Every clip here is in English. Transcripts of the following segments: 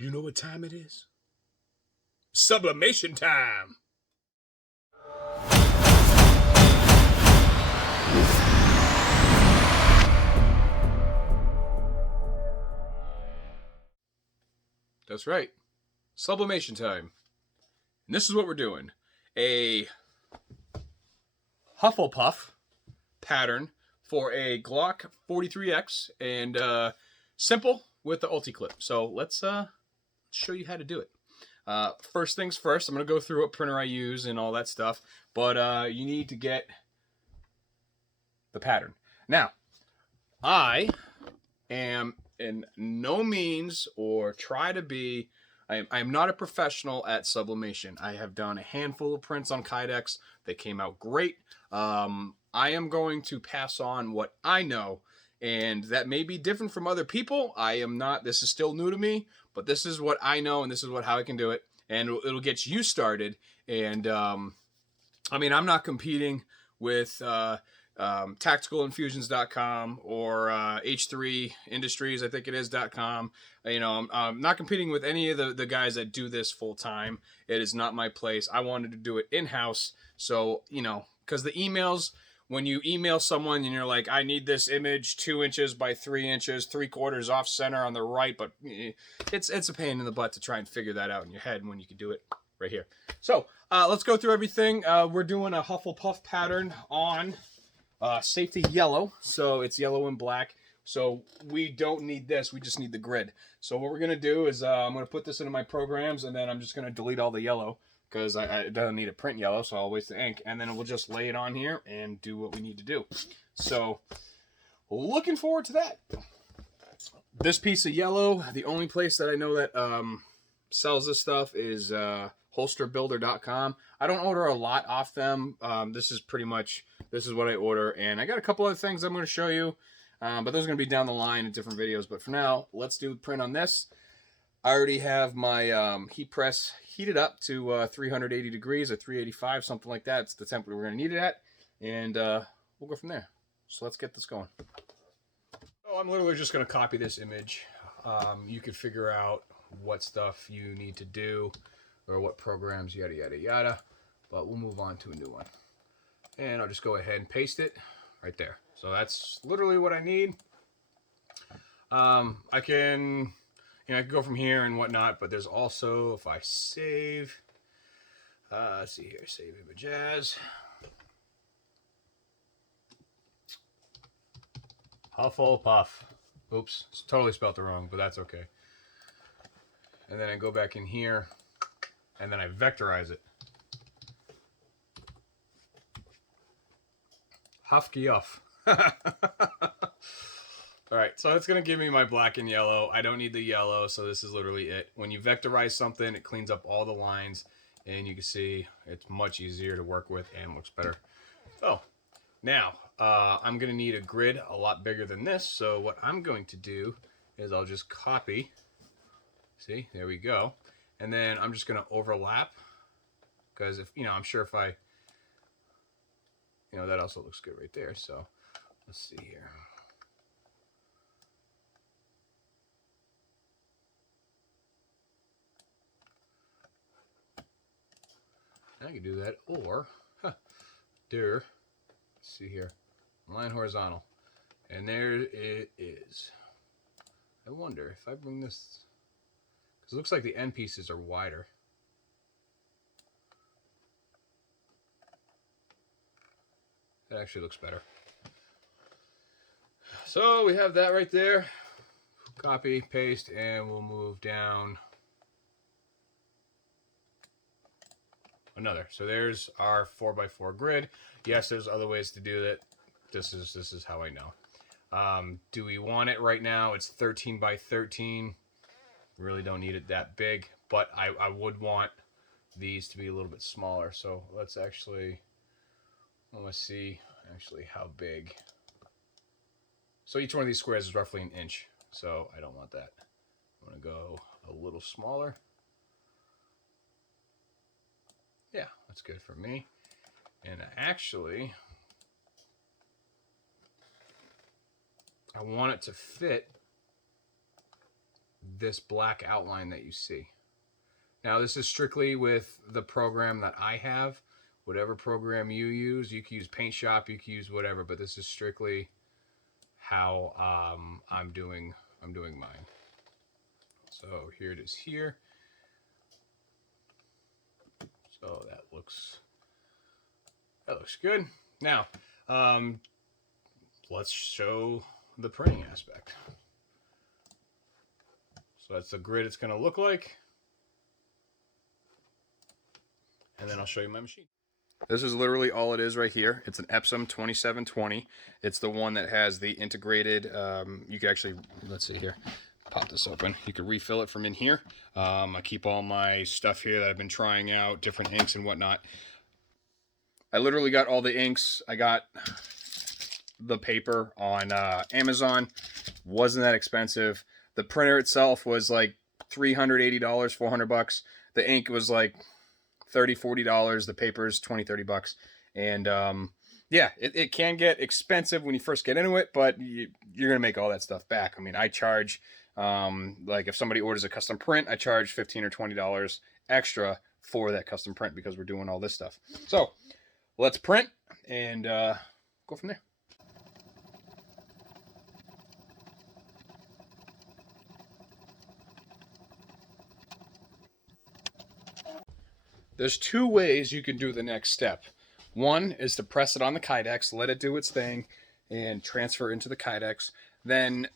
You know what time it is? Sublimation time! That's right. Sublimation time. And this is what we're doing. A Hufflepuff pattern for a Glock 43X and simple with the ulti clip. So let's show you how to do it. First things first, I'm going to go through what printer I use and all that stuff, but you need to get the pattern. Now, I am in no means or try to be, I am not a professional at sublimation. I have done a handful of prints on kydex. They came out great. I am going to pass on what I know, and that may be different from other people. I am not, this is still new to me, but this is what I know, and this is how I can do it, and it'll get you started. And I mean, I'm not competing with tacticalinfusions.com or H3 Industries, I think it is.com. You know, I'm not competing with any of the guys that do this full time. It is not my place. I wanted to do it in-house. So, you know, because the emails, when you email someone and you're like, I need this image 2 inches by 3 inches, 3/4 off center on the right, but it's a pain in the butt to try and figure that out in your head when you can do it right here. So let's go through everything. We're doing a Hufflepuff pattern on safety yellow, so it's yellow and black. So we don't need this, we just need the grid. So what we're gonna do is I'm gonna put this into my programs, and then I'm just gonna delete all the yellow because I don't need to print yellow, so I'll waste the ink, and then we'll just lay it on here and do what we need to do. So looking forward to that. This piece of yellow, the only place that I know that sells this stuff is holsterbuilder.com. I don't order a lot off them. This is what I order, and I got a couple other things I'm going to show you, but those are going to be down the line in different videos. But for now, let's do the print on this. I already have my heat press heated up to 380 degrees or 385, something like that. It's the temperature we're going to need it at, and we'll go from there. So let's get this going. So I'm literally just going to copy this image. You can figure out what stuff you need to do or what programs, yada, yada, yada. But we'll move on to a new one. And I'll just go ahead and paste it right there. So that's literally what I need. I can go from here and whatnot, but there's also, if I save, let's see here, save image as Hufflepuff. Oops, totally spelled it wrong, but that's okay. And then I go back in here, and then I vectorize it. Huffky-uff. Alright, so it's going to give me my black and yellow. I don't need the yellow, so this is literally it. When you vectorize something, it cleans up all the lines, and you can see it's much easier to work with and looks better. So, now, I'm going to need a grid a lot bigger than this, so what I'm going to do is I'll just copy. See, there we go. And then I'm just going to overlap, because if I'm sure if I, that also looks good right there. So let's see here. I can do that, or let's see here, line horizontal, and there it is. I wonder if I bring this, because it looks like the end pieces are wider. That actually looks better. So we have that right there. Copy, paste, and we'll move down another. So there's our 4x4 grid. Yes, there's other ways to do that. This is how I know. Do we want it right now? It's 13 by 13. Really don't need it that big, but I would want these to be a little bit smaller. So let's actually, I want to see actually how big. So each one of these squares is roughly an inch. So I don't want that. I'm going to go a little smaller. Yeah, that's good for me. And actually, I want it to fit this black outline that you see. Now, this is strictly with the program that I have. Whatever program you use, you can use Paint Shop, you can use whatever, but this is strictly how I'm doing mine. So here it is here. So that looks good. Now, let's show the printing aspect. So that's the grid it's going to look like. And then I'll show you my machine. This is literally all it is right here. It's an Epson 2720. It's the one that has the integrated, you can actually, let's see here, pop this open. You can refill it from in here. I keep all my stuff here that I've been trying out, different inks and whatnot. I literally got all the inks. I got the paper on Amazon. Wasn't that expensive. The printer itself was like $380, $400. The ink was like $30, $40. The paper is $20, $30. And yeah, it can get expensive when you first get into it, but you're going to make all that stuff back. I mean, I charge, like if somebody orders a custom print, I charge $15 or $20 extra for that custom print because we're doing all this stuff. So let's print and go from there. There's two ways you can do the next step. One is to press it on the kydex, let it do its thing, and transfer into the kydex. Then,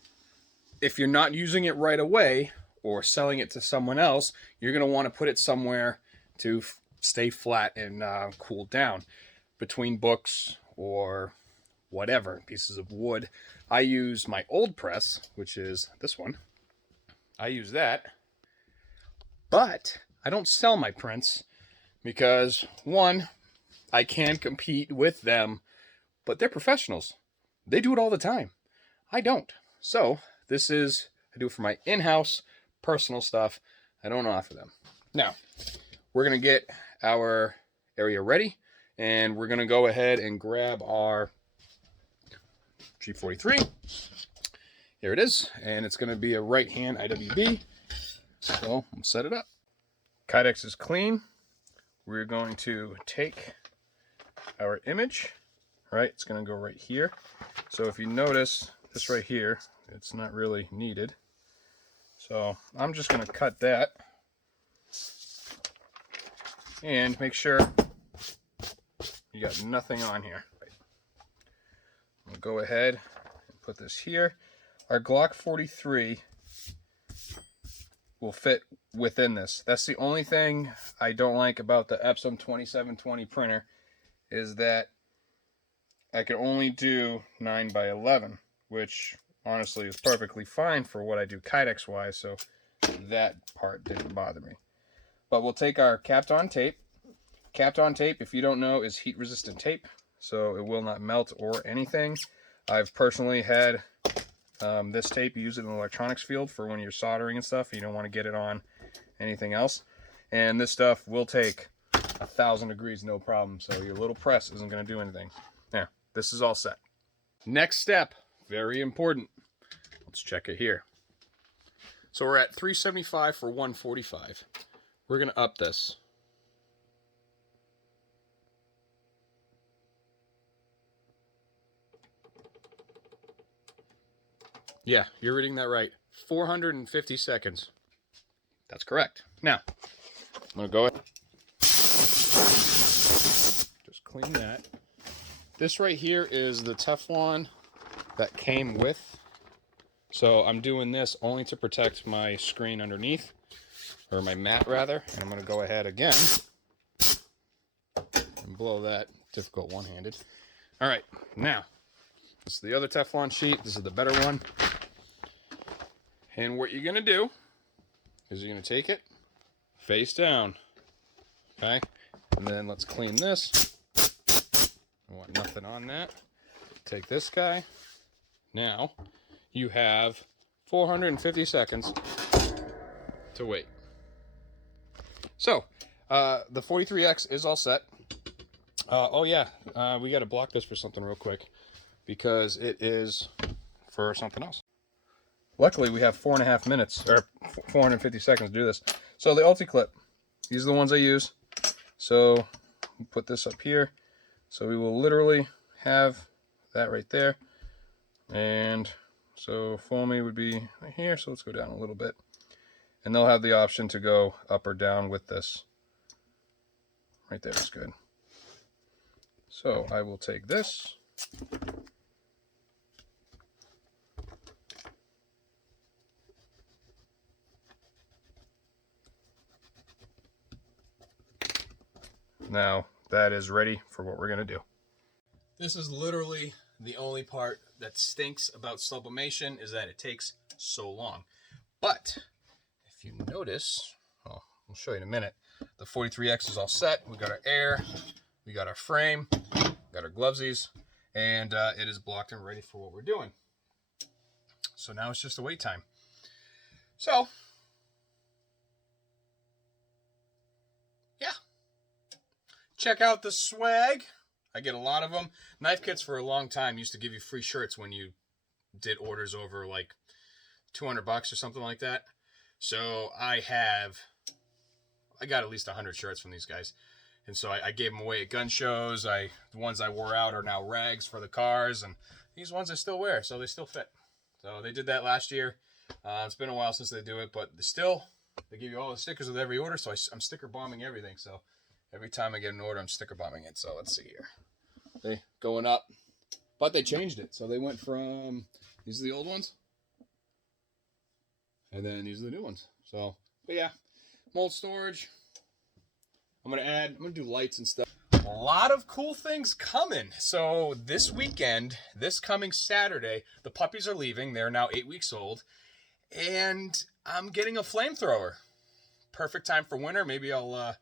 if you're not using it right away or selling it to someone else, you're going to want to put it somewhere to stay flat and cool down. Between books or whatever, pieces of wood. I use my old press, which is this one. I use that. But I don't sell my prints. Because, one, I can compete with them, but they're professionals. They do it all the time. I don't. So, I do it for my in-house personal stuff. I don't offer them. Now, we're going to get our area ready, and we're going to go ahead and grab our G43. Here it is, and it's going to be a right-hand IWB. So, we'll set it up. Kydex is clean. We're going to take our image, right? It's going to go right here. So if you notice this right here, it's not really needed. So I'm just going to cut that and make sure you got nothing on here. We'll go ahead and put this here. Our Glock 43 will fit within this. That's the only thing I don't like about the Epson 2720 printer is that I can only do 9x11, which honestly is perfectly fine for what I do kydex wise, so that part didn't bother me. But we'll take our capped on tape. Capped on tape, if you don't know, is heat resistant tape, so it will not melt or anything. I've personally had this tape, you use it in the electronics field for when you're soldering and stuff. You don't want to get it on anything else. And this stuff will take 1,000 degrees, no problem. So your little press isn't going to do anything. Now, this is all set. Next step, very important. Let's check it here. So we're at 375 for 145. We're going to up this. Yeah, you're reading that right. 450 seconds. That's correct. Now, I'm going to go ahead. Just clean that. This right here is the Teflon that came with. So I'm doing this only to protect my screen underneath, or my mat rather. And I'm going to go ahead again and blow that. Difficult one-handed. All right, now, this is the other Teflon sheet. This is the better one. And what you're going to do is you're going to take it face down, okay? And then let's clean this. I want nothing on that. Take this guy. Now, you have 450 seconds to wait. So, the 43X is all set. Oh yeah, we got to block this for something real quick because it is for something else. luckily we have 4.5 minutes, or 450 seconds to do this. So the Ulti-Clip, these are the ones I use. So we'll put this up here. So we will literally have that right there. And so foamy would be right here. So let's go down a little bit. And they'll have the option to go up or down with this. Right there is good. So I will take this. Now that is ready for what we're going to do. This is literally the only part that stinks about sublimation, is that it takes so long. But if you notice, well, I'll show you in a minute, the 43X is all set. We got our air, we got our frame, got our glovesies, and it is blocked and ready for what we're doing. So now it's just a wait time. So yeah, check out the swag. I get a lot of them. Knife Kits for a long time used to give you free shirts when you did orders over like $200 or something like that. So I got at least 100 shirts from these guys. And so I gave them away at gun shows. The ones I wore out are now rags for the cars, and these ones I still wear, so they still fit. So they did that last year. It's been a while since they do it, but they give you all the stickers with every order, so I'm sticker bombing everything. So every time I get an order, I'm sticker bombing it. So let's see here. They going up, but they changed it. So they went from, these are the old ones, and then these are the new ones. So, but yeah, mold storage. I'm gonna do lights and stuff. A lot of cool things coming. So this weekend, this coming Saturday, the puppies are leaving. They're now 8 weeks old, and I'm getting a flamethrower. Perfect time for winter. Maybe I'll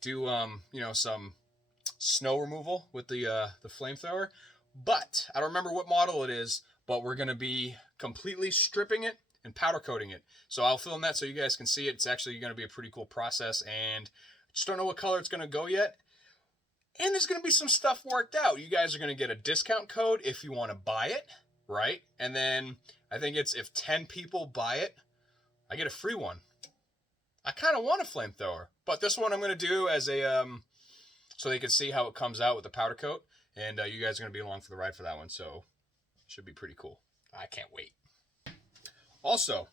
do some snow removal with the flamethrower. But I don't remember what model it is, but we're gonna be completely stripping it and powder coating it. So I'll film that so you guys can see it. It's actually gonna be a pretty cool process, and just don't know what color it's gonna go yet. And there's gonna be some stuff worked out. You guys are gonna get a discount code if you want to buy it, right? And then I think it's if 10 people buy it, I get a free one. I kind of want a flamethrower, but this one I'm gonna do as a so they can see how it comes out with the powder coat, and you guys are gonna be along for the ride for that one, so it should be pretty cool. I can't wait. Also,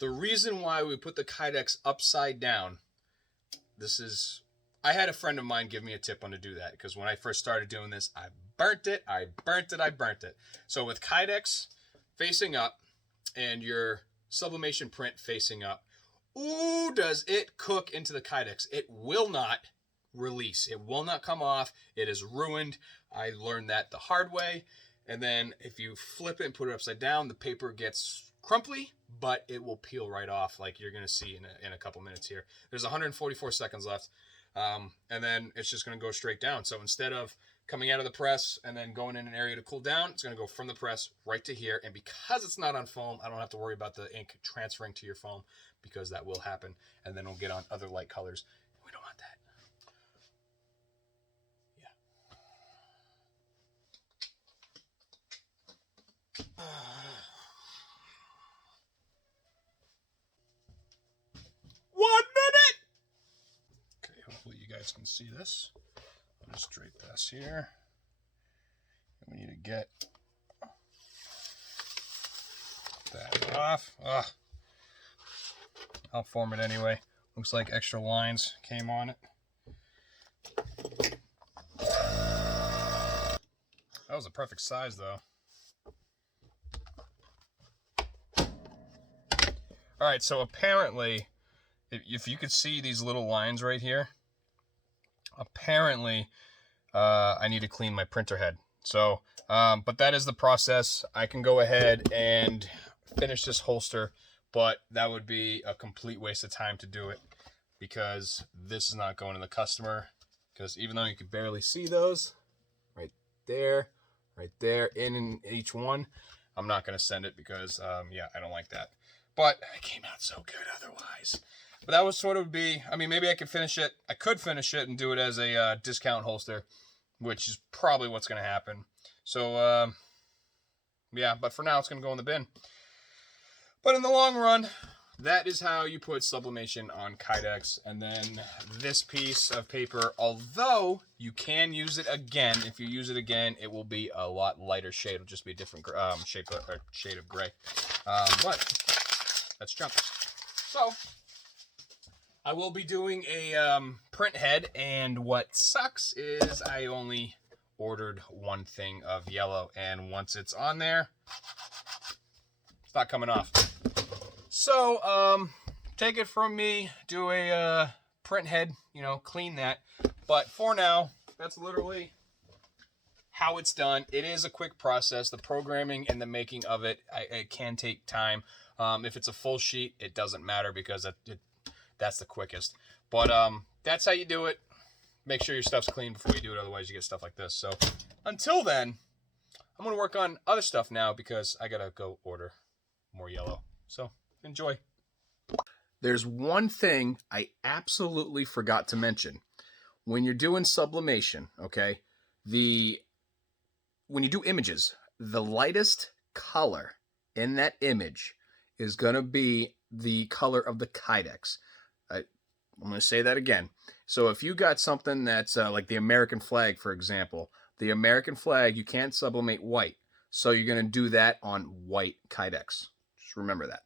the reason why we put the kydex upside down, I had a friend of mine give me a tip on to do that, because when I first started doing this, I burnt it. So with kydex facing up and your sublimation print facing up, ooh, does it cook into the kydex. It will not release. It will not come off. It is ruined. I learned that the hard way. And then if you flip it and put it upside down, the paper gets crumply, but it will peel right off, like you're going to see in a couple minutes here. There's 144 seconds left, and then it's just going to go straight down. So instead of coming out of the press and then going in an area to cool down, it's going to go from the press right to here. And because it's not on foam, I don't have to worry about the ink transferring to your foam, because that will happen, and then it'll get on other light colors. We don't want that. Yeah. 1 minute. Okay, hopefully you guys can see this. I'll just drape this here. And we need to get that off. I'll form it anyway. Looks like extra lines came on it. That was a perfect size though. All right, so apparently, if you could see these little lines right here, apparently I need to clean my printer head. So, but that is the process. I can go ahead and finish this holster, but that would be a complete waste of time to do it, because this is not going to the customer, because even though you can barely see those right there, in each one, I'm not going to send it because, yeah, I don't like that. But it came out so good otherwise. But that was sort of maybe I could finish it. I could finish it and do it as a discount holster, which is probably what's going to happen. So, yeah, but for now it's going to go in the bin. But in the long run, that is how you put sublimation on kydex. And then this piece of paper, although you can use it again, if you use it again, it will be a lot lighter shade. It'll just be a different shade of gray. But let's jump. So I will be doing a print head, and what sucks is I only ordered one thing of yellow, and once it's on there, it's not coming off. So take it from me, do a print head, you know, clean that. But for now, that's literally how it's done. It is a quick process. The programming and the making of it, it can take time. If it's a full sheet, it doesn't matter because that's the quickest. But that's how you do it. Make sure your stuff's clean before you do it, otherwise you get stuff like this. So until then, I'm going to work on other stuff now because I got to go order more yellow. So enjoy. There's one thing I absolutely forgot to mention. When you're doing sublimation, okay, when you do images, the lightest color in that image is going to be the color of the kydex. I'm going to say that again. So if you got something that's like the American flag, for example, the American flag, you can't sublimate white. So you're going to do that on white kydex. Just remember that.